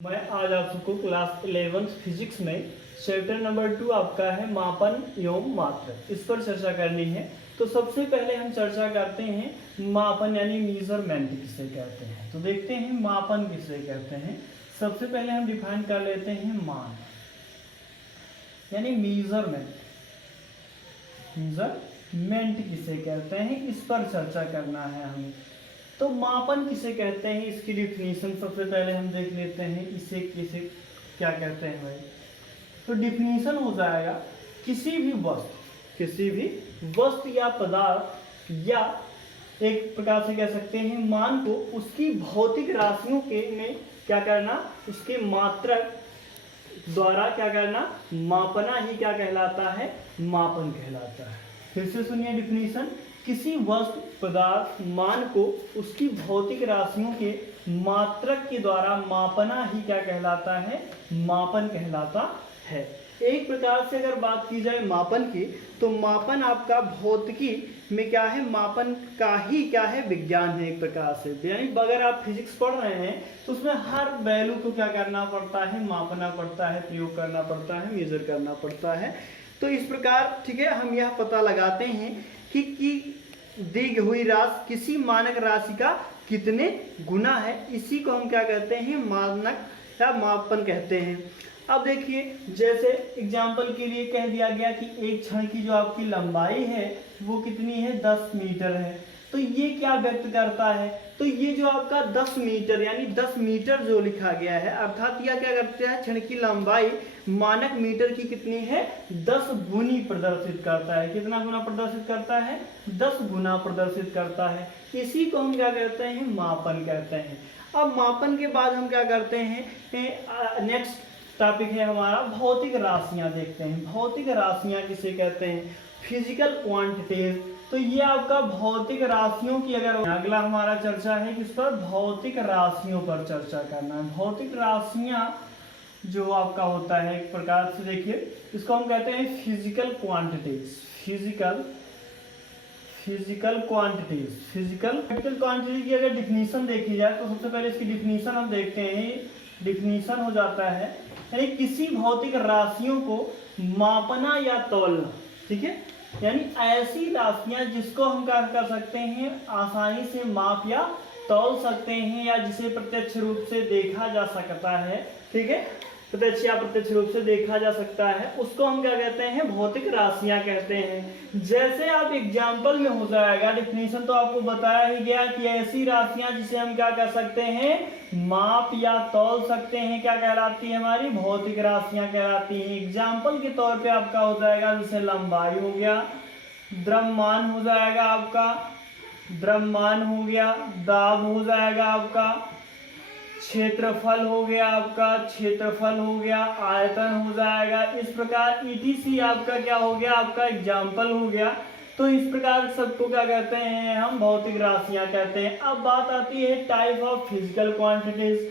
मैं आज आप सबको क्लास 11 फिजिक्स में चैप्टर नंबर 2 आपका है मापन एवं मात्रा, इस पर चर्चा करनी है। तो सबसे पहले हम चर्चा करते हैं मापन यानी मेजरमेंट किसे कहते हैं। तो देखते हैं मापन किसे कहते हैं। सबसे पहले हम डिफाइन कर लेते हैं मान यानी मेजरमेंट। मेजरमेंट किसे कहते हैं, इस पर चर्चा करना है हमें। तो मापन किसे कहते हैं, इसकी डिफिनीशन सबसे पहले हम देख लेते हैं। इसे किसे क्या कहते हैं भाई। तो डिफिनीशन हो जाएगा किसी भी वस्तु या पदार्थ या एक प्रकार से कह सकते हैं मान को उसकी भौतिक राशियों के में क्या करना, उसके मात्रक द्वारा क्या करना, मापना ही क्या कहलाता है, मापन कहलाता है। फिर से सुनिए डिफिनीशन। किसी वस्तु पदार्थ मान को उसकी भौतिक राशियों के मात्रक के द्वारा मापना ही क्या कहलाता है, मापन कहलाता है। एक प्रकार से अगर बात की जाए मापन की, तो मापन आपका भौतिकी में क्या है, मापन का ही क्या है, विज्ञान है एक प्रकार से। यानी अगर आप फिजिक्स पढ़ रहे हैं तो उसमें हर वैल्यू को क्या करना पड़ता है, मापना पड़ता है, प्रयोग करना पड़ता है, मेजर करना पड़ता है। तो इस प्रकार ठीक है, हम यह पता लगाते हैं कि दी हुई राशि किसी मानक राशि का कितने गुना है, इसी को हम क्या कहते हैं, मानक या मापन कहते हैं। अब देखिए, जैसे एग्जाम्पल के लिए कह दिया गया कि एक क्षण की जो आपकी लंबाई है वो कितनी है, 10 मीटर है। तो ये क्या व्यक्त करता है, तो ये जो आपका 10 मीटर यानी 10 मीटर जो लिखा गया है, अर्थात यह क्या करता है, क्षण की लंबाई मानक मीटर की कितनी है, 10 गुनी प्रदर्शित करता है। कितना गुना प्रदर्शित करता है, 10 गुना प्रदर्शित करता है। इसी को हम क्या कहते हैं, मापन कहते हैं। अब मापन के बाद हम क्या करते हैं, नेक्स्ट टॉपिक है हमारा भौतिक राशियां। देखते हैं भौतिक राशियां किसे कहते हैं, फिजिकल क्वांटिटीज। तो ये आपका भौतिक राशियों की, अगर अगला हमारा चर्चा है किस पर, भौतिक राशियों पर चर्चा करना है। भौतिक राशियां जो आपका होता है एक प्रकार से, देखिए इसको हम कहते हैं फिजिकल क्वांटिटीज। फिजिकल क्वांटिटी की अगर डिफिनीशन देखी जाए तो सबसे पहले इसकी डिफिनीशन हम देखते हैं। डिफिनीशन हो जाता है यानी किसी भौतिक राशियों को मापना या तौलना, ठीक है, यानी ऐसी राशियां जिसको हम क्या कर सकते हैं, आसानी से माप या तौल सकते हैं, या जिसे प्रत्यक्ष रूप से देखा जा सकता है, ठीक है, प्रत्यक्ष या अप्रत्यक्ष रूप से देखा जा सकता है, उसको हम क्या कहते हैं, भौतिक राशियां कहते हैं। जैसे आप एग्जाम्पल में हो जाएगा, डिफिनीशन तो आपको बताया ही गया कि ऐसी राशियां जिसे हम क्या कर सकते हैं, माप या तौल सकते हैं, क्या कहलाती है, हमारी भौतिक राशियां कहलाती हैं। एग्जाम्पल के तौर पे आपका हो जाएगा जैसे लंबाई हो गया, द्रव्यमान हो जाएगा आपका, द्रव्यमान हो गया, दाब हो जाएगा आपका, क्षेत्रफल हो गया आपका, क्षेत्रफल हो गया, आयतन हो जाएगा। इस प्रकार ईटीसी आपका क्या हो गया, आपका एग्जाम्पल हो गया। तो इस प्रकार सबको क्या कहते हैं, हम भौतिक राशियां कहते हैं। अब बात आती है टाइप ऑफ फिजिकल क्वांटिटीज,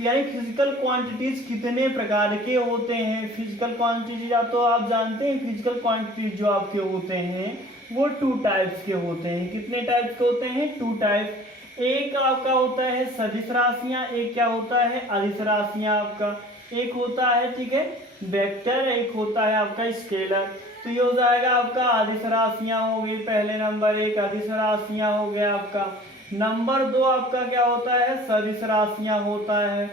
यानी फिजिकल क्वांटिटीज कितने प्रकार के होते हैं। फिजिकल क्वांटिटीज आप तो आप जानते हैं, फिजिकल क्वांटिटीज जो आपके होते हैं वो 2 टाइप्स के होते हैं। कितने टाइप्स के होते हैं, 2 टाइप। एक आपका होता है सदिश राशियां, एक क्या होता है, अदिश राशियां। आपका एक होता है, ठीक है, वेक्टर, एक होता है आपका स्केलर। तो ये हो जाएगा आपका अदिश राशियां हो गई, पहले नंबर एक अदिश राशियां हो गया आपका। नंबर 2 आपका क्या होता है, सदिश राशियां होता है।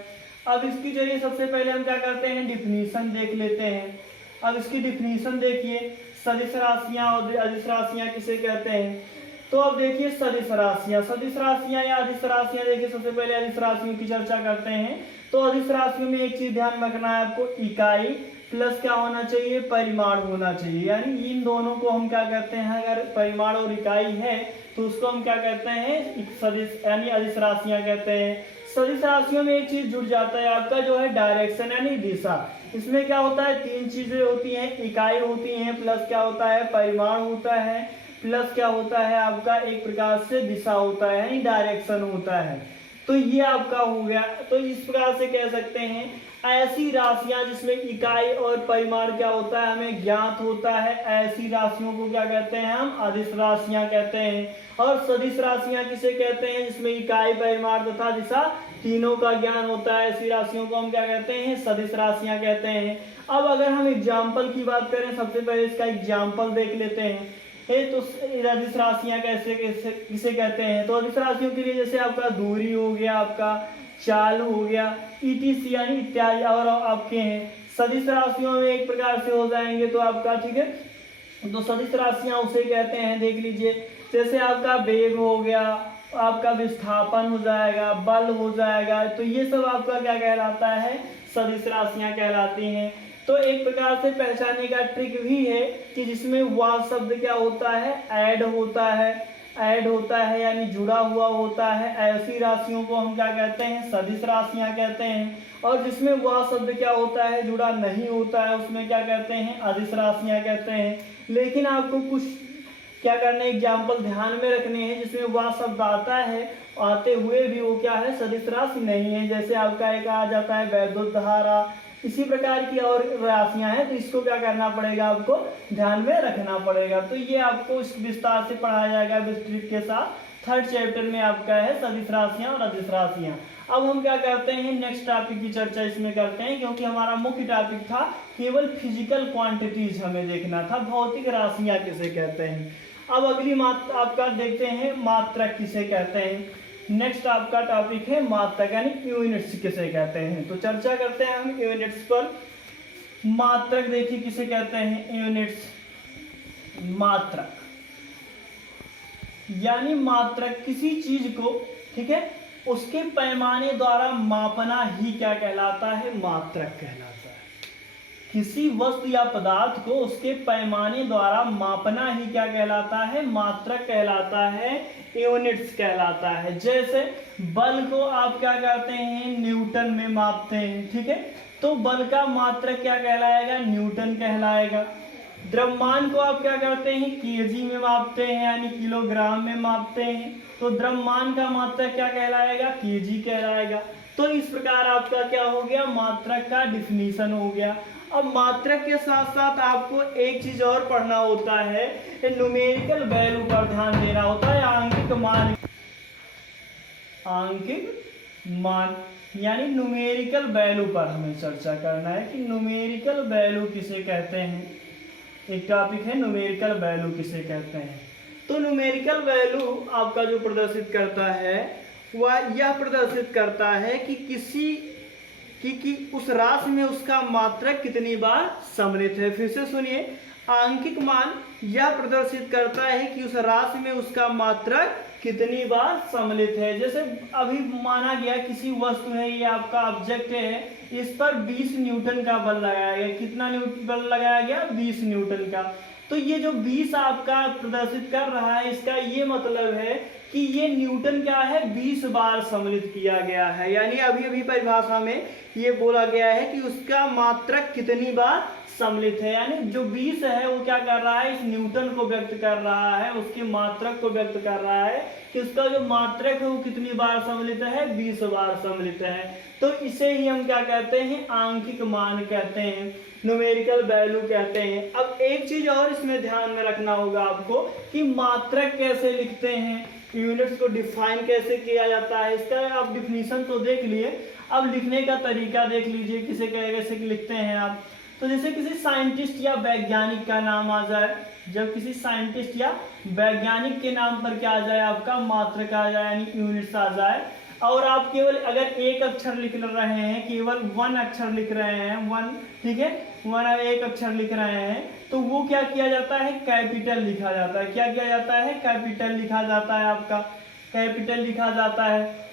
अब इसकी जरिए सबसे पहले हम क्या करते हैं, डिफिनीशन देख लेते हैं। अब इसकी डिफिनीशन देखिए, सदिश राशियां और अदिश राशियां किसे कहते हैं। तो अब देखिए सदिश राशियां या अदिश राशियां, देखिए सबसे पहले अदिश राशियों की चर्चा करते हैं। तो अदिश राशियों में एक चीज ध्यान रखना है आपको, इकाई प्लस क्या होना चाहिए, परिमाण होना चाहिए। यानी इन दोनों को हम क्या कहते हैं, अगर परिमाण और इकाई है तो उसको हम क्या कहते हैं, सदिश यानी अदिश राशियां कहते हैं। सदिश राशियों में एक चीज जुड़ जाता है आपका, जो है डायरेक्शन यानी दिशा। इसमें क्या होता है, 3 चीजें होती हैं, इकाई होती है, प्लस क्या होता है, परिमाण होता है, प्लस क्या होता है आपका, एक प्रकार से दिशा होता है यानी डायरेक्शन होता है। तो ये आपका हो गया। तो इस प्रकार से कह सकते हैं ऐसी राशियां जिसमें इकाई और परिमाण क्या होता है, हमें ज्ञात होता है, ऐसी राशियों को क्या कहते हैं, हम अदिश राशियां कहते हैं। और सदिश राशियां किसे कहते हैं, जिसमें इकाई, परिमाण तथा दिशा तीनों का ज्ञान होता है, ऐसी राशियों को हम क्या कहते हैं, सदिश राशियां कहते हैं। अब अगर हम एग्जाम्पल की बात करें, सबसे पहले इसका एग्जाम्पल देख लेते हैं। तो अदिश राशियां कैसे कैसे किसे कहते हैं, तो अदिश राशियों के लिए जैसे आपका दूरी हो गया, आपका चाल हो गया, ईटीसी यानी इत्यादि और आपके हैं। सदिश राशियों में एक प्रकार से हो जाएंगे तो आपका, ठीक है, तो सदिश राशियां उसे कहते हैं, देख लीजिए, जैसे आपका वेग हो गया, आपका विस्थापन हो जाएगा, बल हो जाएगा, तो ये सब आपका क्या कहलाता है, सदिश राशियां कहलाती हैं। तो एक प्रकार से पहचानने का ट्रिक भी है कि जिसमें वह शब्द क्या होता है, ऐड होता है, ऐड होता है यानी जुड़ा हुआ होता है, ऐसी राशियों को हम क्या कहते हैं, सदिश राशियां कहते हैं। और जिसमें वह शब्द क्या होता है, जुड़ा नहीं होता है, उसमें क्या कहते हैं, अदिश राशियां कहते हैं। लेकिन आपको कुछ क्या करना है, एग्जाम्पल ध्यान में रखने हैं जिसमें वह शब्द आता है, आते हुए भी वो क्या है, सदिश राशि नहीं है। जैसे आपका एक आ जाता है वैद्युतधारा, इसी प्रकार की और राशियां हैं, तो इसको क्या करना पड़ेगा, आपको ध्यान में रखना पड़ेगा। तो ये आपको इस विस्तार से पढ़ाया जाएगा विस्तृत के साथ। 3rd चैप्टर में आपका है सदिश राशियां और अदिश राशियां। अब हम क्या करते हैं, नेक्स्ट टॉपिक की चर्चा इसमें करते हैं, क्योंकि हमारा मुख्य टॉपिक था केवल फिजिकल क्वांटिटीज हमें देखना था, भौतिक राशियां किसे कहते हैं। अब अगली मात्रा आपका देखते हैं, मात्रक किसे कहते हैं। नेक्स्ट आपका टॉपिक है मात्रक यानी यूनिट्स किसे कहते हैं। तो चर्चा करते हैं हम यूनिट्स पर। मात्रक देखिए किसे कहते हैं, यूनिट्स, मात्रक यानी मात्रक किसी चीज को, ठीक है, उसके पैमाने द्वारा मापना ही क्या कहलाता है, मात्रक कहलाता है। किसी वस्तु या पदार्थ को उसके पैमाने द्वारा मापना ही क्या कहलाता है, मात्रक कहलाता है, यूनिट्स कहलाता है। जैसे बल को आप क्या कहते हैं, न्यूटन में मापते हैं, ठीक है, तो बल का मात्रक क्या कहलाएगा, न्यूटन कहलाएगा। द्रव्यमान को आप क्या करते हैं, केजी में मापते हैं यानी किलोग्राम में मापते हैं, तो द्रव्यमान का मात्रक क्या कहलाएगा, केजी कहलाएगा। तो इस प्रकार आपका क्या हो गया, मात्रक का डिफिनीशन हो गया। अब मात्रक के साथ साथ आपको एक चीज और पढ़ना होता है, न्यूमेरिकल वैल्यू पर ध्यान देना होता है, आंकिक मान, आंकिक मान यानी न्यूमेरिकल वैल्यू पर हमें चर्चा करना है कि न्यूमेरिकल वैल्यू किसे कहते हैं। एक टॉपिक है न्यूमेरिकल वैल्यू किसे कहते हैं। तो न्यूमेरिकल वैल्यू आपका जो प्रदर्शित करता है वह यह प्रदर्शित करता है कि किसी कि उस राशि में उसका मात्रक कितनी बार सम्मिलित है। फिर से सुनिए, आंकिक मान यह प्रदर्शित करता है कि उस राशि में उसका मात्रक कितनी बार सम्मिलित है। जैसे अभी माना गया किसी वस्तु है, ये आपका ऑब्जेक्ट है, इस पर 20 न्यूटन का बल लगाया गया। कितना बल लगाया गया, 20 न्यूटन का। तो ये जो 20 आपका प्रदर्शित कर रहा है, इसका ये मतलब है कि ये न्यूटन क्या है, 20 बार सम्मिलित किया गया है। यानी अभी अभी परिभाषा में ये बोला गया है कि उसका मात्रक कितनी बार सम्मिलित है, यानी जो 20 है वो क्या कर रहा है, इस न्यूटन को व्यक्त कर रहा है, उसके मात्रक को व्यक्त कर रहा है कि उसका जो मात्रक है वो कितनी बार सम्मिलित है, 20 बार सम्मिलित है। तो इसे ही हम क्या कहते हैं, आंकिक मान कहते हैं, न्यूमेरिकल वैल्यू कहते हैं। अब एक चीज और इसमें ध्यान में रखना होगा आपको कि मात्रक कैसे लिखते हैं, यूनिट्स को डिफाइन कैसे किया जाता है। इसका आप डिफिनीशन तो देख लिए, अब लिखने का तरीका देख लीजिए किसे कैसे लिखते हैं आप। तो जैसे किसी साइंटिस्ट या वैज्ञानिक का नाम आ जाए, जब किसी साइंटिस्ट या वैज्ञानिक के नाम पर क्या आ जाए, आपका मात्रक आ जाए यानी यूनिट्स आ जाए, और आप केवल अगर एक अक्षर लिख रहे हैं, केवल 1 अक्षर लिख रहे हैं, 1, ठीक है, 1 एक अक्षर लिख रहे हैं, तो वो क्या किया जाता है, कैपिटल लिखा जाता है। क्या किया जाता है, कैपिटल लिखा जाता है, आपका कैपिटल लिखा जाता है।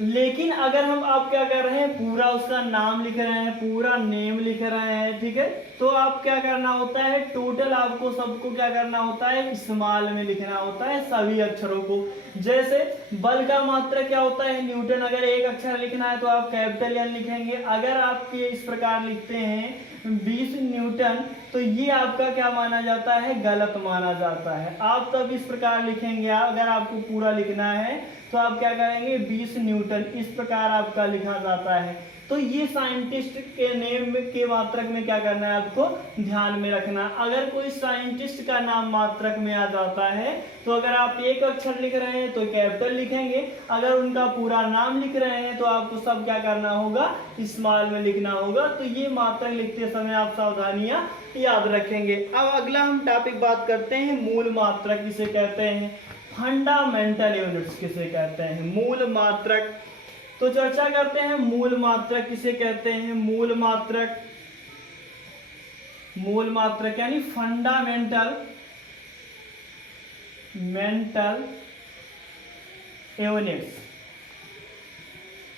लेकिन अगर हम आप क्या कर रहे हैं, पूरा उसका नाम लिख रहे हैं, पूरा नेम लिख रहे हैं, ठीक है, तो आप क्या करना होता है, टोटल आपको सबको क्या करना होता है, स्मॉल में लिखना होता है सभी अक्षरों को। जैसे बल का मात्रक क्या होता है, न्यूटन, अगर एक अक्षर लिखना है तो आप कैपिटल एन लिखेंगे। अगर आप ये इस प्रकार लिखते हैं 20 न्यूटन, तो ये आपका क्या माना जाता है, गलत माना जाता है। आप तब इस प्रकार लिखेंगे, अगर आपको पूरा लिखना है तो आप क्या करेंगे 20 न्यूटन, इस प्रकार आपका लिखा जाता है। तो ये साइंटिस्ट के नेम के मात्रक में क्या करना है आपको ध्यान में रखना। अगर कोई साइंटिस्ट का नाम मात्रक में आ जाता है तो अगर आप एक अक्षर लिख रहे हैं तो कैपिटल लिखेंगे, अगर उनका पूरा नाम लिख रहे हैं तो आपको सब क्या करना होगा स्मॉल में लिखना होगा। तो ये मात्रक लिखते समय आप सावधानियां याद रखेंगे। अब अगला हम टॉपिक बात करते हैं मूल मात्रक किसे कहते हैं, फंडामेंटल यूनिट्स किसे कहते हैं, मूल मात्रक। तो चर्चा करते हैं मूल मात्रक किसे कहते हैं। मूल मात्रक यानी फंडामेंटल यूनिट्स,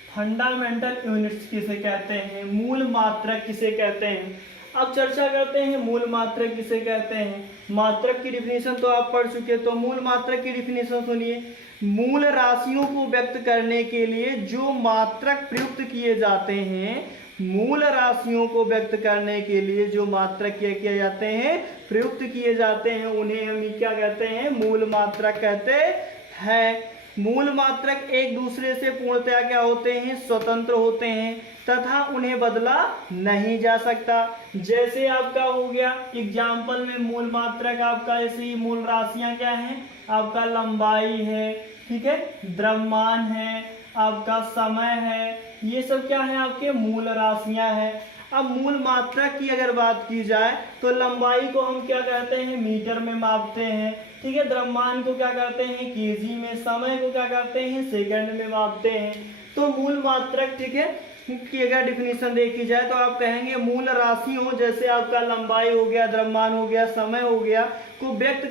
फंडामेंटल यूनिट्स किसे कहते हैं, मूल मात्रक किसे कहते हैं। अब चर्चा करते हैं मूल मात्रक किसे कहते हैं। मात्रक की डिफिनीशन तो आप पढ़ चुके, तो मूल मात्रक की डिफिनीशन सुनिए। मूल राशियों को व्यक्त करने के लिए जो मात्रक प्रयुक्त किए जाते हैं, मूल राशियों को व्यक्त करने के लिए जो मात्रक क्या किए जाते हैं प्रयुक्त किए जाते हैं, उन्हें हम क्या कहते हैं मूल मात्रक कहते हैं। मूल मात्रक एक दूसरे से पूर्णतया क्या होते हैं स्वतंत्र होते हैं तथा उन्हें बदला नहीं जा सकता। जैसे आपका हो गया एग्जाम्पल में मूल मात्रक आपका जैसे मूल राशियां क्या हैं आपका लंबाई है, ठीक है, द्रव्यमान है, आपका समय है, ये सब क्या है आपके मूल राशियां हैं। अब मूल मात्रक की अगर बात की जाए तो लंबाई को हम क्या कहते हैं मीटर में मापते हैं, ठीक है, द्रव्यमान को क्या करते हैं केजी में, समय को क्या करते हैं सेकंड में मापते हैं। तो मूल मात्रक ठीक है की अगर डिफिनीशन देखी जाए तो आप कहेंगे मूल राशियों जैसे आपका लंबाई हो गया, द्रव्यमान हो गया, समय हो गया को व्यक्त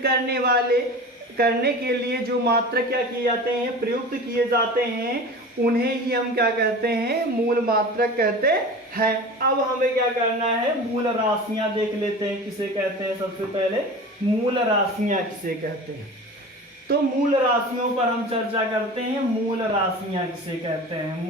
करने के लिए जो मात्रक क्या किए जाते हैं प्रयुक्त किए जाते हैं, उन्हें ही हम क्या कहते हैं मूल मात्रक कहते हैं। अब हमें क्या करना है मूल राशियां देख लेते हैं किसे कहते हैं। सबसे पहले मूल राशियां किसे कहते हैं, तो मूल राशियों पर हम चर्चा करते हैं। मूल राशियां किसे कहते हैं,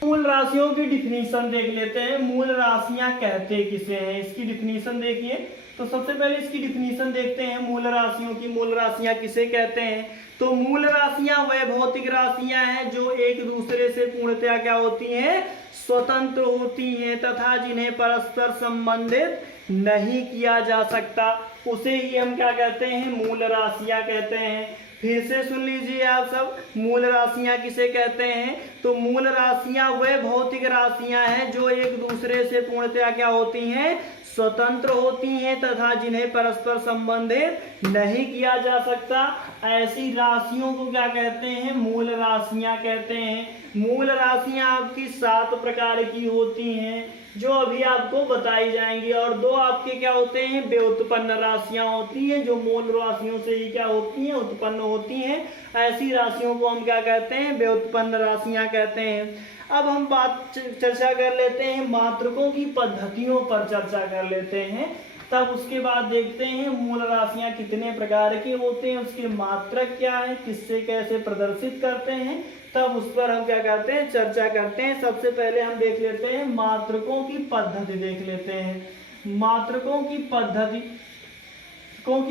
मूल राशियों की डिफिनीशन देख लेते हैं। मूल राशियां कहते किसे हैं, इसकी डिफिनीशन देखिए। तो सबसे पहले इसकी डिफिनीशन देखते हैं मूल राशियों की। मूल राशियां किसे कहते हैं, तो मूल राशियां वह भौतिक राशियां हैं जो एक दूसरे से पूर्णतया क्या होती हैं स्वतंत्र होती हैं तथा जिन्हें परस्पर संबंधित नहीं किया जा सकता, उसे ही हम क्या कहते हैं मूल राशियां कहते हैं। फिर से सुन लीजिए आप सब, मूल राशियां किसे कहते हैं, तो मूल राशियां वह भौतिक राशियां हैं जो एक दूसरे से पूर्णतया क्या होती हैं स्वतंत्र होती हैं तथा जिन्हें परस्पर संबंधित नहीं किया जा सकता, ऐसी राशियों को क्या कहते हैं मूल राशियां कहते हैं। मूल राशियां आपकी 7 प्रकार की होती हैं जो अभी आपको बताई जाएंगी, और 2 आपके क्या होते हैं व्युत्पन्न राशियां होती हैं जो मूल राशियों से ही क्या होती हैं उत्पन्न होती हैं। ऐसी राशियों को हम क्या कहते हैं व्युत्पन्न राशियां कहते हैं। अब हम चर्चा कर लेते हैं मात्रकों की पद्धतियों पर चर्चा कर लेते हैं, तब उसके बाद देखते हैं मूल राशियां कितने प्रकार के होते हैं, उसके मात्रक क्या है, किससे कैसे प्रदर्शित करते हैं, तब उस पर हम क्या करते हैं चर्चा करते हैं। सबसे पहले हम देख लेते हैं मात्रकों की पद्धति देख लेते हैं। मात्रकों की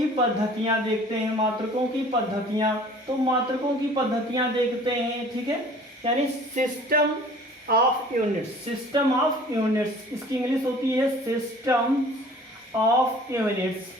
पद्धतियां देखते हैं। मात्रकों की पद्धतियां, तो मात्रकों की पद्धतियां देखते हैं, ठीक है, यानी सिस्टम ऑफ यूनिट्स, इसकी इंग्लिश होती है सिस्टम ऑफ यूनिट्स।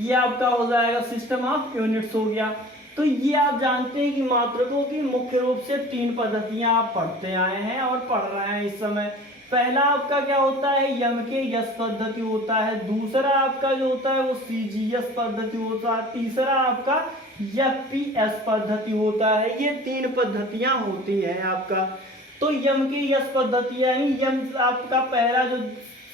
ये आपका हो जाएगा सिस्टम ऑफ यूनिट्स हो गया। तो ये आप जानते हैं कि मात्रकों की मुख्य रूप से 3 पद्धतियां आप पढ़ते आए हैं और पढ़ रहे हैं इस समय। पहला आपका क्या होता है यम के यस पद्धति होता है, दूसरा आपका जो होता है वो सीजीएस पद्धति होता है, तीसरा आपका एफपीएस पद्धति होता है। ये 3 पद्धतियां होती है आपका। तो यम की यस पद्धति यानी यम आपका पहला जो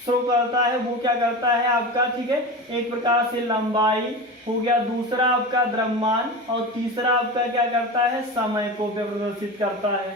शो करता है वो क्या करता है आपका, ठीक है, एक प्रकार से लंबाई हो गया, दूसरा आपका द्रव्यमान और तीसरा आपका क्या करता है समय को प्रदर्शित करता है।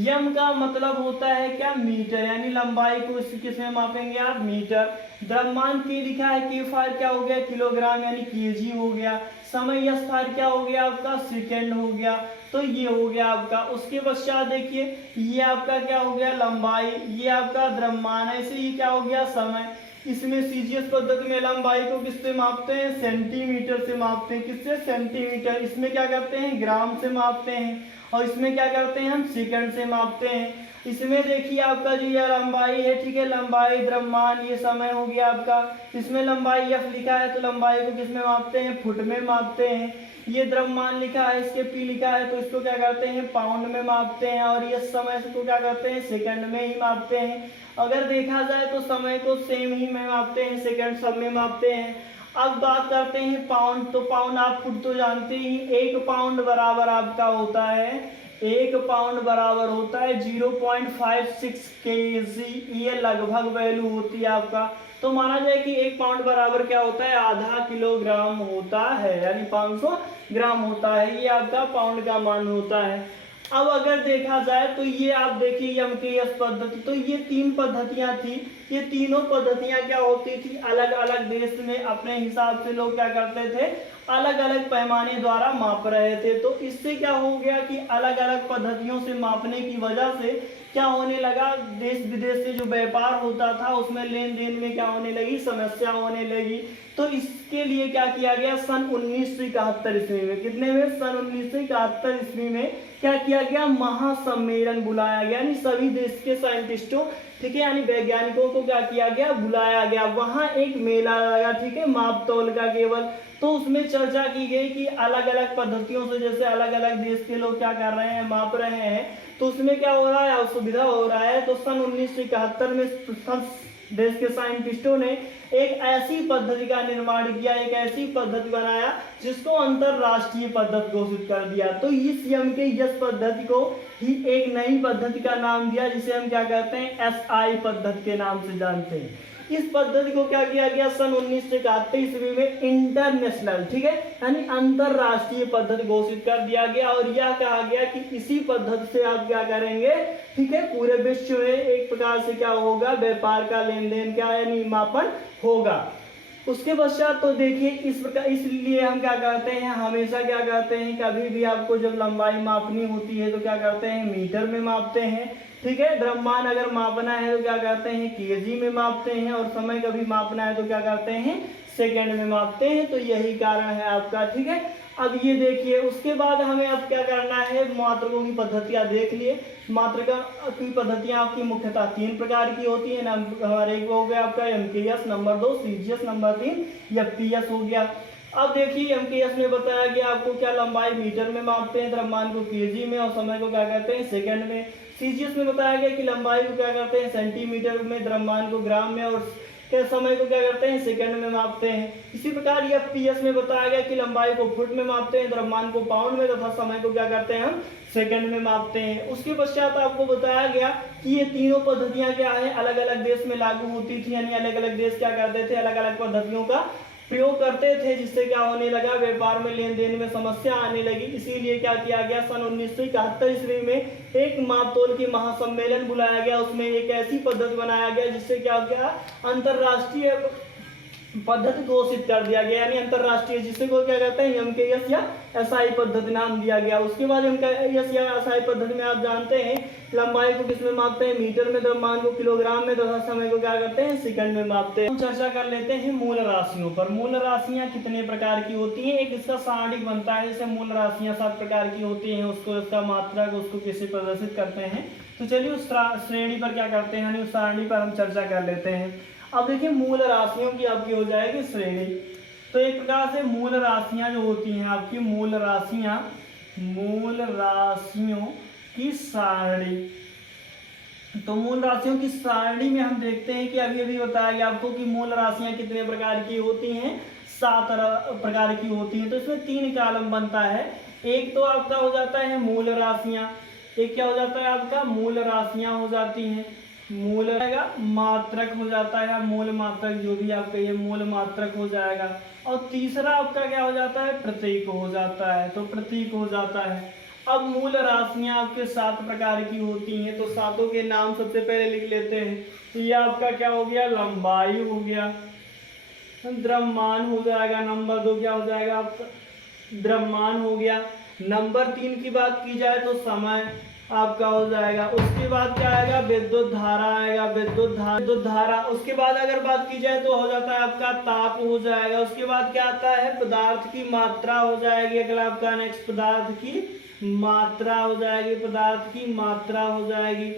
यम का मतलब होता है क्या मीटर, यानी लंबाई को किसमें मापेंगे आप मीटर। द्रव्यमान के लिखा है के फार क्या हो गया किलोग्राम यानी केजी हो गया। समय यस फार क्या हो गया आपका सेकेंड हो गया। तो ये हो गया आपका। उसके पश्चात देखिए ये आपका क्या हो गया लंबाई, ये आपका द्रव्यमान है, इसे ये क्या हो गया समय। इसमें सीजीएस पद्धति में लंबाई को किससे मापते हैं? सेंटीमीटर से मापते हैं। किससे? सेंटीमीटर। इसमें क्या करते हैं? ग्राम से मापते हैं। और इसमें क्या करते हैं? हम सेकंड से मापते हैं। इसमें देखिए आपका जो यह लंबाई है, ठीक है, लंबाई, द्रव्यमान, ये समय हो गया आपका। इसमें लंबाई एफ लिखा है तो लंबाई को किस में मापते हैं? फुट में मापते हैं। ये द्रव्यमान लिखा है, इसके पी लिखा है तो इसको क्या करते हैं? पाउंड में मापते हैं। और ये समय को क्या करते हैं? सेकंड में ही मापते हैं। अगर देखा जाए तो समय को सेम ही में मापते हैं, सेकंड सब में मापते हैं। अब बात करते हैं पाउंड। तो पाउंड आप फुट तो जानते ही, 1 पाउंड बराबर आपका होता है, 1 पाउंड बराबर होता है 0.56 केजी। ये लगभग वैल्यू होती है आपका। तो माना जाए कि 1 पाउंड बराबर क्या होता है? आधा किलोग्राम होता है, यानी 500 ग्राम होता है। ये आपका पाउंड का मान होता है। अब अगर देखा जाए तो ये आप देखिए एमकेएस पद्धति, तो ये 3 पद्धतियां थी। ये तीनों पद्धतियां क्या होती थी? अलग अलग देश में अपने हिसाब से लोग क्या करते थे? अलग अलग पैमाने द्वारा माप रहे थे। तो इससे क्या हो गया कि अलग अलग पद्धतियों से मापने की वजह से क्या होने लगा? देश विदेश से जो व्यापार होता था उसमें लेन देन में क्या होने लगी? समस्या होने लगी। तो इसके लिए क्या किया गया? सन 1971 ईस्वी में, कितने में? सन 1971 ईस्वी में क्या किया गया? महासम्मेलन बुलाया गया, यानी सभी देश के साइंटिस्टों, ठीक है, यानी वैज्ञानिकों को क्या किया गया? बुलाया गया। वहां एक मेला लगा, ठीक है, माप तौल का केवल। तो उसमें चर्चा की गई कि अलग अलग पद्धतियों से, जैसे अलग अलग देश के लोग क्या कर रहे हैं? माप रहे हैं। तो उसमें क्या हो रहा है? असुविधा हो रहा है। तो सन 1971 में देश के साइंटिस्टों ने एक ऐसी पद्धति का निर्माण किया, एक ऐसी पद्धति बनाया जिसको अंतरराष्ट्रीय पद्धति घोषित कर दिया। तो इस एमकेएस पद्धति को ही एक नई पद्धति का नाम दिया, जिसे हम क्या कहते हैं? एसआई पद्धति के नाम से जानते हैं। इस पद्धति को क्या किया गया? सन 1971 ईस्वी में इंटरनेशनल, ठीक है, यानी अंतरराष्ट्रीय पद्धति घोषित कर दिया गया। और यह कहा गया कि इसी पद्धति से आप क्या करेंगे? ठीक है, पूरे विश्व में एक प्रकार से क्या होगा? व्यापार का लेन देन क्या, यानी मापन होगा। उसके पश्चात तो देखिए इस प्रकार, इसलिए हम क्या करते हैं? हमेशा क्या करते हैं? कभी भी आपको जब लंबाई मापनी होती है तो क्या करते हैं? मीटर में मापते हैं, ठीक है। द्रव्यमान अगर मापना है तो क्या करते हैं? केजी में मापते हैं। और समय कभी मापना है तो क्या करते हैं? सेकंड में मापते हैं। तो यही कारण है आपका, ठीक है। अब ये देखिए, उसके बाद हमें अब क्या करना है? मात्रकों की पद्धतियां देख लिए। मात्रका की पद्धतियां आपकी मुख्यतः 3 प्रकार की होती है। नंबर 1 हो गया आपका MKS, number 2 CGS, number 3 FPS हो गया। अब देखिए एमकेएस में बताया गया आपको क्या? लंबाई मीटर में मापते हैं, द्रव्यमान को केजी में, और समय को क्या कहते हैं? सेकंड में। सीजीएस में बताया गया कि लंबाई को क्या करते हैं? सेंटीमीटर में, द्रव्यमान को ग्राम में, और समय को क्या करते हैं? सेकंड में मापते हैं। इसी प्रकार एफपीएस में बताया गया कि लंबाई को फुट में मापते हैं, द्रव्यमान को पाउंड में, तथा समय को क्या करते हैं? हम सेकंड में मापते हैं। उसके पश्चात आपको बताया गया कि ये तीनों पद्धतियां क्या है? अलग अलग देश में लागू होती थी, यानी अलग अलग देश क्या करते थे? अलग अलग पद्धतियों का प्रयोग करते थे, जिससे क्या होने लगा? व्यापार में, लेन देन में समस्या आने लगी। इसीलिए क्या किया गया? सन 1971 ईस्वी में एक मापतोल की महासम्मेलन बुलाया गया। उसमें एक ऐसी पद्धति बनाया गया जिससे क्या हो गया? अंतरराष्ट्रीय पद्धति घोषित कर दिया गया, यानी अंतरराष्ट्रीय, जिसे को क्या कहते हैं? एमकेएस या एसआई पद्धति नाम दिया गया। उसके बाद एमकेएस या एसआई पद्धति में आप जानते हैं लंबाई को किसमें मापते हैं? मीटर में, द्रव्यमान को किलोग्राम में, तथा समय को क्या करते हैं? सेकंड में मापते हैं। हम चर्चा कर लेते हैं मूल राशियों पर। मूल राशियां कितने प्रकार की होती हैं? एक इसका सारणिक बनता है, जैसे मूल राशियां 7 प्रकार की होती हैं। उसको, इसका मात्रक, उसको कैसे प्रदर्शित करते हैं। तो चलिए उस श्रेणी पर क्या करते हैं, यानी उस सारणी पर हम चर्चा कर लेते हैं। अब देखिए मूल राशियों की आपकी हो जाएगी श्रेणी। तो एक प्रकार से मूल राशियां जो होती हैं आपकी, मूल राशियों की सारणी। तो मूल राशियों की सारणी में हम देखते हैं कि अभी बताया गया आपको कि मूल राशियां कितने प्रकार की होती हैं? 7 प्रकार की होती हैं। तो इसमें 3 कॉलम बनता है। एक तो आपका हो जाता है मूल राशियां, एक क्या हो जाता है आपका? मूल राशियां हो जाती हैं। मूल मात्रक हो जाता है, मूल मात्रक, जो भी आप कहिए मूल मात्रक हो जाएगा। और तीसरा आपका क्या हो जाता है? प्रतीक हो जाता है। तो प्रतीक हो जाता है। अब मूल राशियां आपके 7 प्रकार की होती हैं। तो सातों के नाम सबसे पहले लिख लेते हैं। तो ये आपका क्या हो गया? लंबाई हो गया, द्रव्यमान हो जाएगा। नंबर 2 क्या हो जाएगा आपका? द्रव्यमान हो गया। नंबर 3 की बात की जाए तो समय, आपका हो जाएगा। उसके बाद क्या आएगा, विद्युत धारा आएगा, विद्युत धारा। उसके बाद अगर बात की जाए तो हो जाता है आपका ताप हो जाएगा। उसके बाद क्या आता है, पदार्थ की मात्रा हो जाएगी। अगला आपका नेक्स्ट पदार्थ की मात्रा हो जाएगी, पदार्थ की मात्रा हो जाएगी।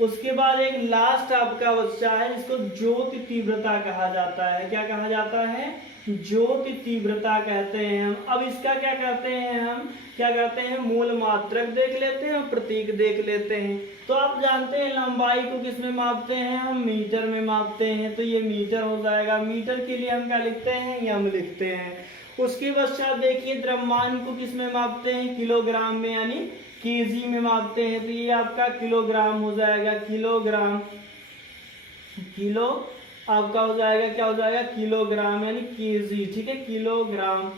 उसके बाद एक लास्ट आपका बच्चा है, इसको ज्योति तीव्रता कहा जाता है। क्या कहा जाता है, ज्योति तीव्रता कहते हैं हम। अब इसका क्या करते हैं, हम क्या करते हैं, मूल मात्रक देख लेते हैं और प्रतीक देख लेते हैं। तो आप जानते हैं लंबाई को किस में मापते हैं, हम मीटर में मापते हैं। तो ये मीटर हो जाएगा। मीटर के लिए हम क्या लिखते हैं, यम लिखते हैं। उसके पश्चात देखिए द्रव्यमान को किस में मापते हैं, किलोग्राम में यानी केजी में मापते हैं। तो ये आपका किलोग्राम हो जाएगा, किलोग्राम, किलो आपका हो जाएगा, क्या हो जाएगा, किलोग्राम यानी केजी। ठीक है, किलोग्राम,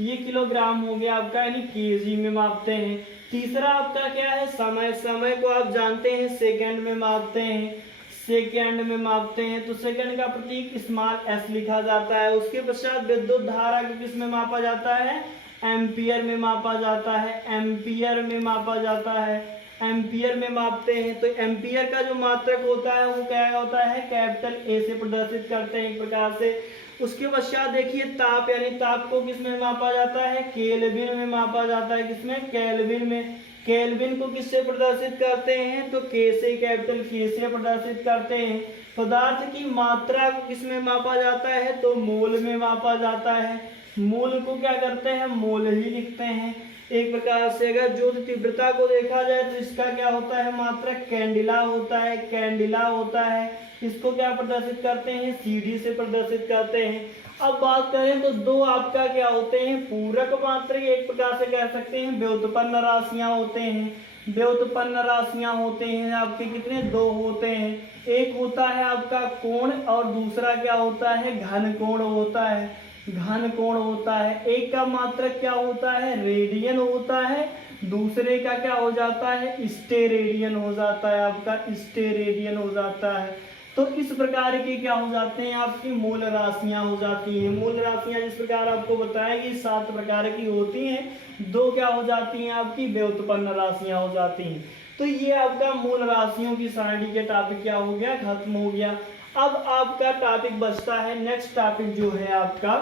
ये किलोग्राम हो गया आपका, यानी केजी में मापते हैं। तीसरा आपका क्या है, समय। समय को आप जानते हैं सेकंड में मापते हैं, सेकंड में मापते हैं। तो सेकंड का प्रतीक स्मॉल एस लिखा जाता है। उसके पश्चात विद्युत धारा को किस में मापा जाता है, एम्पियर में मापा जाता है, एम्पियर में मापा जाता है, एम्पियर में मापते हैं। तो एम्पियर का जो मात्रक होता है वो क्या होता है, कैपिटल ए से प्रदर्शित करते हैं एक प्रकार से। उसके पश्चात देखिए ताप, यानी ताप को किस में मापा जाता है, केल्विन में मापा जाता है। किसमें, केल्विन में। केल्विन को किससे प्रदर्शित करते हैं, तो के से, कैपिटल के से प्रदर्शित करते हैं। पदार्थ की मात्रा को किस में मापा जाता है, तो मोल में मापा जाता है। मोल को क्या करते हैं, मोल ही लिखते हैं एक प्रकार से। अगर ज्योति तीव्रता को देखा जाए तो इसका क्या होता है, मात्रक कैंडिला होता है, कैंडिला होता है। इसको क्या प्रदर्शित करते हैं, सीडी से प्रदर्शित करते हैं। अब बात करें तो दो आपका क्या होते हैं, पूरक मात्रक, एक प्रकार से कह सकते हैं व्युत्पन्न राशियां होते हैं। व्युत्पन्न राशियां होते हैं आपके कितने, दो होते हैं। एक होता है आपका कोण और दूसरा क्या होता है, घन कोण होता है, घन कोण होता है। एक का मात्रक क्या होता है, रेडियन होता है, दूसरे का क्या हो जाता है, स्टेरेडियन हो जाता है, आपका स्टेरेडियन हो जाता है। तो इस प्रकार के क्या हो जाते हैं, आपकी मूल राशियां हो जाती हैं। मूल राशियां जिस प्रकार आपको बताएगी 7 प्रकार की होती हैं, 2 क्या हो जाती हैं, आपकी व्युत्पन्न राशियां हो जाती हैं। तो ये आपका मूल राशियों की सारणी के टॉपिक क्या हो गया, खत्म हो गया। अब आपका टॉपिक बचता है, नेक्स्ट टॉपिक जो है आपका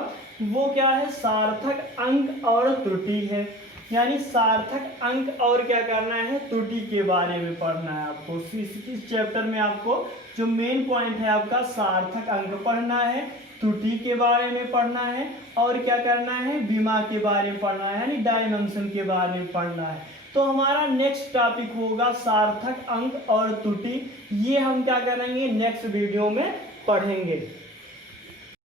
वो क्या है, सार्थक अंक और त्रुटि है। यानी सार्थक अंक और क्या करना है, त्रुटि के बारे में पढ़ना है आपको। इस चैप्टर में आपको जो मेन पॉइंट है आपका सार्थक अंक पढ़ना है, त्रुटि के बारे में पढ़ना है और क्या करना है, विमा के बारे में पढ़ना है, यानी डायमेंशन के बारे में पढ़ना है। तो हमारा नेक्स्ट टॉपिक होगा सार्थक अंक और त्रुटि। ये हम क्या करेंगे, नेक्स्ट वीडियो में पढ़ेंगे।